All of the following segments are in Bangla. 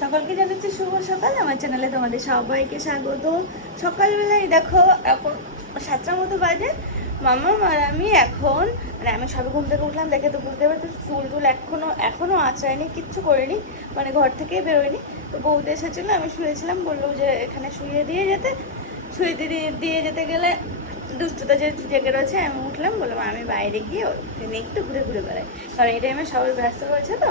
সকলকে জানাচ্ছি শুভ সকাল। আমার চ্যানেলে তোমাদের সবাইকে স্বাগত। সকালবেলায় দেখো, এখন সাতটার মতো বাজে। মামা আর আমি এখন মানে আমি সবে ঘুম থেকে উঠলাম, দেখে তো বুঝতে পারছি, চুল টুল এখনও এখনও আঁচড়ায়নি, কিচ্ছু করিনি মানে ঘর থেকেই বেরোয়নি। তো বৌদি এসেছিল, আমি শুয়েছিলাম, বলল যে এখানে শুয়ে দিয়ে যেতে। শুয়ে দিয়ে দিয়ে যেতে গেলে দুষ্টতা যে জেগে রয়েছে, আমি উঠলাম, বললাম আমি বাইরে গিয়ে ওকে নিয়ে একটু ঘুরে ঘুরে বেড়াই। কারণ এই টাইমে সবাই ব্যস্ত রয়েছে তো।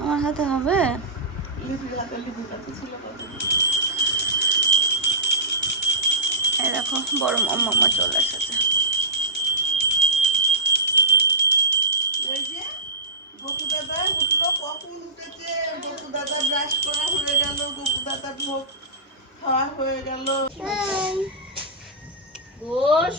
আমার হাতে হবে? কত দেখো বড় মাম্মা চলে এসেছে। গোপু দাদা উঠল কখন উঠেছে? গোপু দাদা ব্রাশ করা হয়ে গেল গোপু দাদা ভোগ খাওয়া হয়ে গেল। ঘোষ।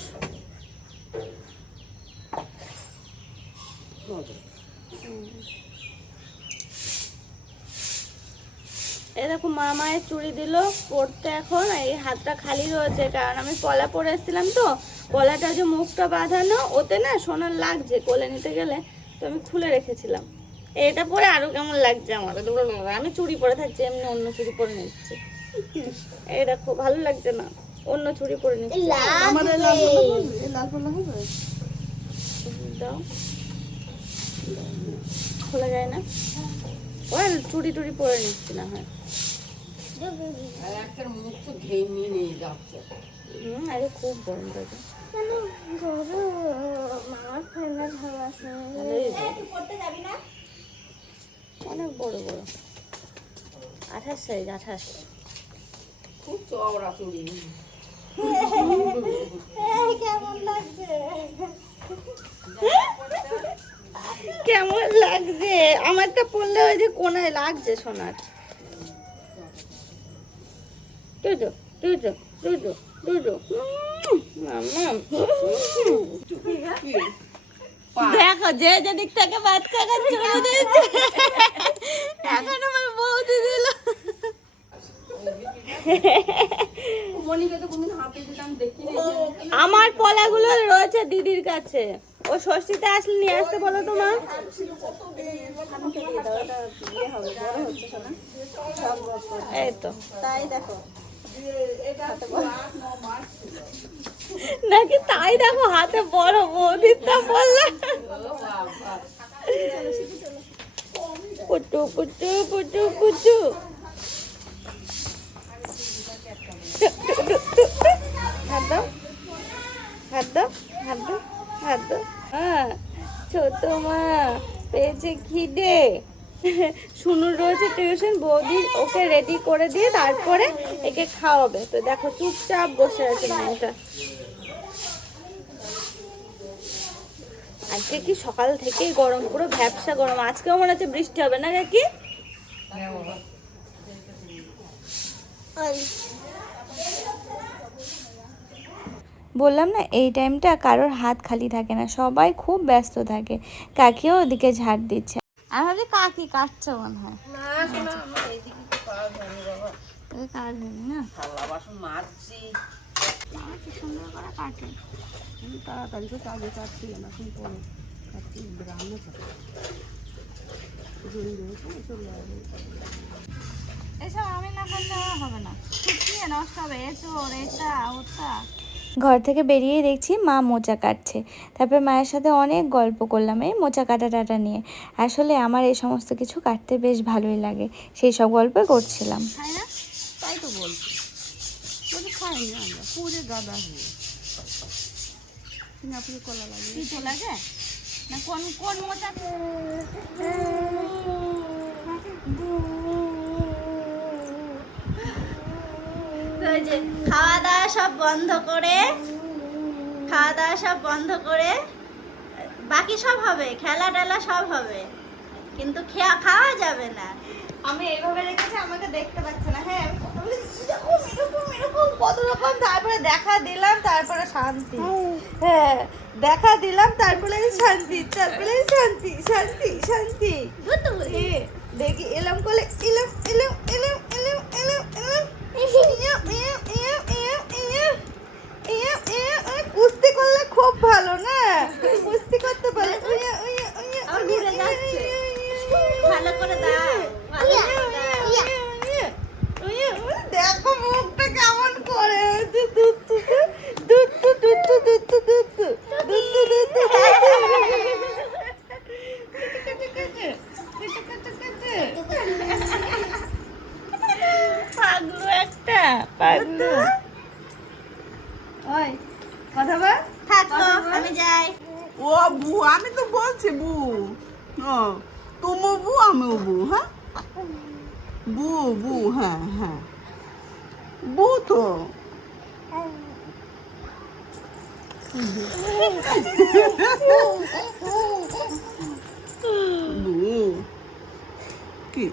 দেখো মা মায়ের চুড়ি দিল পরতে এখন এই হাতটা খালি রয়েছে কারণ আমি পলা পরে এসেছিলাম তো পলাটা যে মুখটা বাঁধানো ওতে না সোনার লাগছে কোলে নিতে গেলে তো আমি খুলে রেখেছিলাম। এটা পরে আরও কেমন লাগছে আমার? আমি চুড়ি পরে থাকছি এমনি অন্য চুড়ি পরে নিচ্ছি। এই দেখো ভালো লাগছে না অন্য চুড়ি পরে নিচ্ছি। দাও। খোলা যায় না? ওই চুড়ি টুড়ি পরে নিচ্ছি না হয়। আরে খুব গরম থাকে অনেক বড় বড়। আঠাশ সাইজ আঠাশ। খুব চওড়া চুড়ি কেমন লাগছে? কেমন লাগছে? আমারটা পড়লে ওই যে কোনায় লাগছে সোনার। দুটো দুটো দুটো দুটো দেখো যে যেদিক থেকে বাচ্চা কাছে চলে দিয়েছে। এখন আমার বৌদি দিল। আমার পলাগুলো রয়েছে দিদির কাছে। ও ষষ্ঠীতে আসলে নিয়ে আসতে বলো তো মা। এই তো। তাই দেখো নাকি তাই দেখো হাতে বড় বৌদিরটা বললাম পুটু পুটু পুটু পুটু হাত দাও হাত দাও হাত দাও হাত দাও হ্যাঁ ছোট মা পেয়েছে খিদে। শুনুর রয়েছে টিউশন বৌদি ওকে রেডি করে দিয়ে তারপরে একে খাওয়াবে। তো দেখো চুপচাপ বসে আছে মেয়েটা। আজকে কি সকাল থেকেই গরম পুরো ভ্যাবসা গরম। আজকেও মনে হচ্ছে বৃষ্টি হবে না কাকি বললাম না এই টাইমটা কারোর হাত খালি থাকে না সবাই খুব ব্যস্ত থাকে কাকিও ওদিকে ঝাড় দিচ্ছে। আর ভাবছি কাকি কাটছে মনে হয়। না বাসন কি সুন্দর করে কাটে। তাড়াতাড়ি তো এখন পরে কাটছি আসবে এসব আমি না করলে হবে না। শুকিয়ে নষ্ট হবে? এচোর এটা ওটা। ঘর থেকে বেরিয়েই দেখছি মা মোচা কাটছে। তারপর মায়ের সাথে অনেক গল্প করলাম এই মোচা কাটা টাটা নিয়ে। আসলে আমার এই সমস্ত কিছু কাটতে বেশ ভালোই লাগে সেই সব গল্পই করছিলাম। তাই তো বলছি। যদি খাইনি আমরা পুরে গাদা হয়ে। সিঙ্গাপুরে কলা লাগে পিঠে লাগে না কোন কোন মোচা? ওই যে খাওয়া দাওয়া সব বন্ধ করে খাওয়া দাওয়া সব বন্ধ করে বাকি সব হবে খেলা টেলা সব হবে। কিন্তু খেয়া খাওয়া যাবে না। আমি এইভাবে রেখেছি আমাকে দেখতে পাচ্ছে না। হ্যাঁ এরকম এরকম এরকম কত রকম তারপরে দেখা দিলাম তারপরে শান্তি। হ্যাঁ দেখা দিলাম তারপরে শান্তি তারপরে শান্তি শান্তি শান্তি। দেখি এলাম করলে এলাম এলাম এলাম। yeah, you. বু বু হ্যাঁ হ্যাঁ বু তো বু কি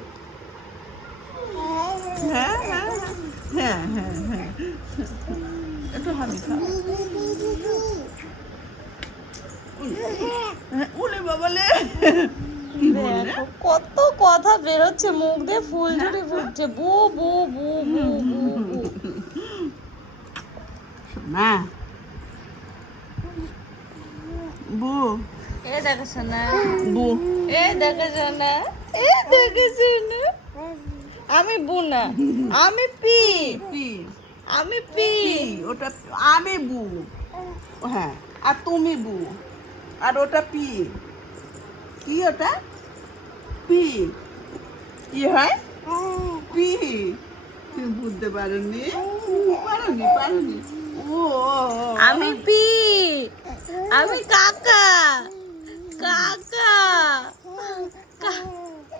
হ্যাঁ হ্যাঁ হ্যাঁ হ্যাঁ হ্যাঁ একটু হামি খাও উলে বাবালে কি বললে দেখো কত কথা বেরোচ্ছে মুখ দিয়ে ফুল ঝুড়ি ফুটছে। বু বু বু বু বু বু। না বু। এ দেখো শোনা বু। এ দেখো শোনা এ দেখো শোনা আমি বুনা আমি পি। পি। আমি পি ওটা আমি বু। হ্যাঁ আর তুমি বু। আর ওটা পি। কি ওটা পি। কি হয়? পি। তুমি বুঝতে পারোনি? পারোনি পারোনি। ও আমি পি। আমি কাকা। কাকা।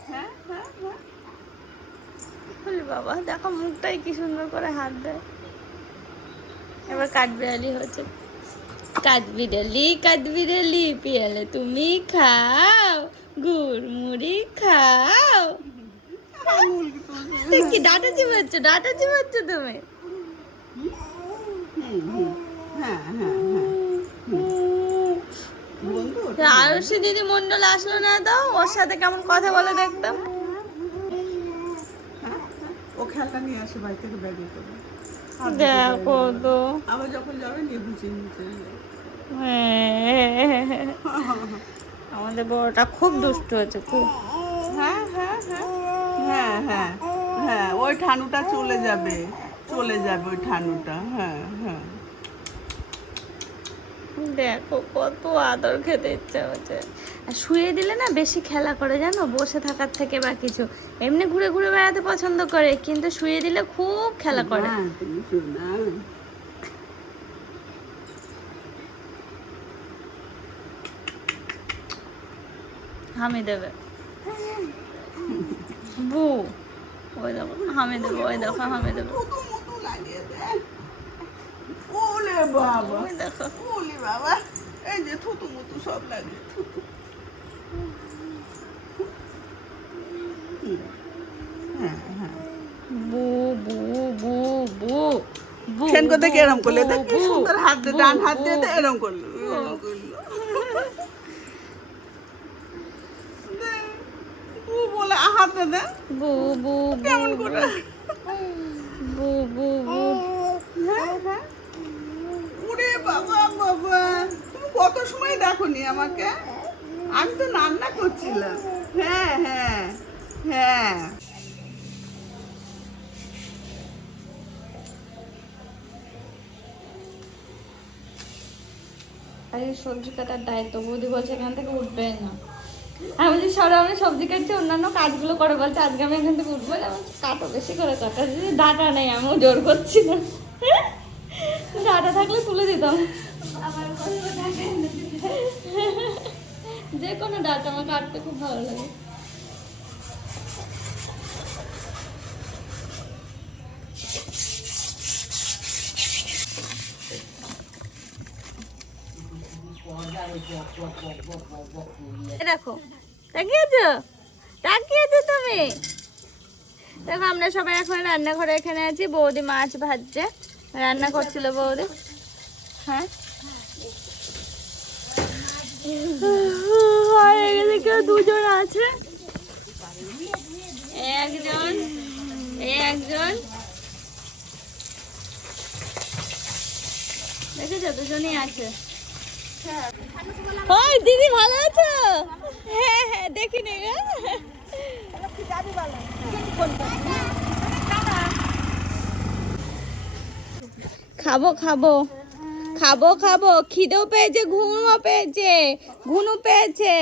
হ্যাঁ হ্যাঁ হ্যাঁ। বাবা দেখো মুখটাই কি সুন্দর করে হাত দেয়। এবার কাঠবিড়ালি হচ্ছে কাঠবিড়ালি কাঠবিড়ালি পিয়ালে তুমি খাও গুড় মুড়ি খাও কি ডাটা চিবাচ্ছ ডাটা চিবাচ্ছ তুমি? আয়ুষী দিদি মন্ডল আসলো না তো? ওর সাথে কেমন কথা বলে দেখতাম। ও খেলনা নিয়ে আসে বাড়ি থেকে ব্যাগে করে দেখো তো। আবার যখন যাবে নিয়ে গুছিয়ে নিয়ে চলে যাবে। আমাদের বড়টা খুব দুষ্ট হয়েছে খুব। হ্যাঁ হ্যাঁ হ্যাঁ। হ্যাঁ হ্যাঁ হ্যাঁ ওই ঠানুটা চলে যাবে চলে যাবে ওই ঠানুটা হ্যাঁ হ্যাঁ। দেখো কত আদর খেতে ইচ্ছা হচ্ছে আর শুয়ে দিলে না বেশি খেলা করে জানো? বসে থাকার থেকে বা কিছু। এমনি ঘুরে ঘুরে বেড়াতে পছন্দ করে কিন্তু শুয়ে দিলে খুব খেলা করে হ্যাঁ, তুমি শোনা হামি দেবে। বু। ওই দেখো হামি দেবে ওই দেখো হামি দেবে। ওলে বাবা ওই দেখো। ওলে বাবা এই যে থুতু মুতু সব লাগে। থুতু হ্যাঁ হ্যাঁ। বু বু বু বু বু। করতে এরম করলে দেখ কি সুন্দর হাত দিয়ে ডান হাত দিয়ে এরম করল দেখ, বু বলে হাত দে দে বু বু কেমন করে বু বু বু। হ্যাঁ? হ্যাঁ বাবা বাবা। তুমি কত সময় দেখোনি আমাকে? আমি তো রান্না করছিলাম। হ্যাঁ হ্যাঁ হ্যাঁ। আরে সবজি কাটার দায়িত্ব বৌদি বলছে এখান থেকে উঠবে না। আমি বলছি, সরে আমি সবজি কাটছি, অন্যান্য কাজগুলো করে বলছে, আজকে আমি এখান থেকে উঠবো না আমি কাটো বেশি করে কাটা যদি ডাটা নেই, আমিও জোর করছি না। ডাটা থাকলে তুলে দিতাম। যে কোনো ডাটা আমার কাটতে খুব ভালো লাগে। দেখো দেখিয়েছো তাকিয়েছো তুমি? দেখো, আমরা সবাই এখন রান্নাঘরে এখানে আছি, বৌদি মাছ ভাজছে, রান্না করছিল বৌদি। হ্যাঁ? এখানে কেউ দুজন আছে? একজন একজন। দেখেছ, দুজনই আছে। ওই, দিদি ভালো আছো? হ্যাঁ হ্যাঁ দেখিনি গো। খাব খাব। খাব খাব। খিদেও পেয়েছে, ঘুমও পেয়েছে ঘুনু পেয়েছে।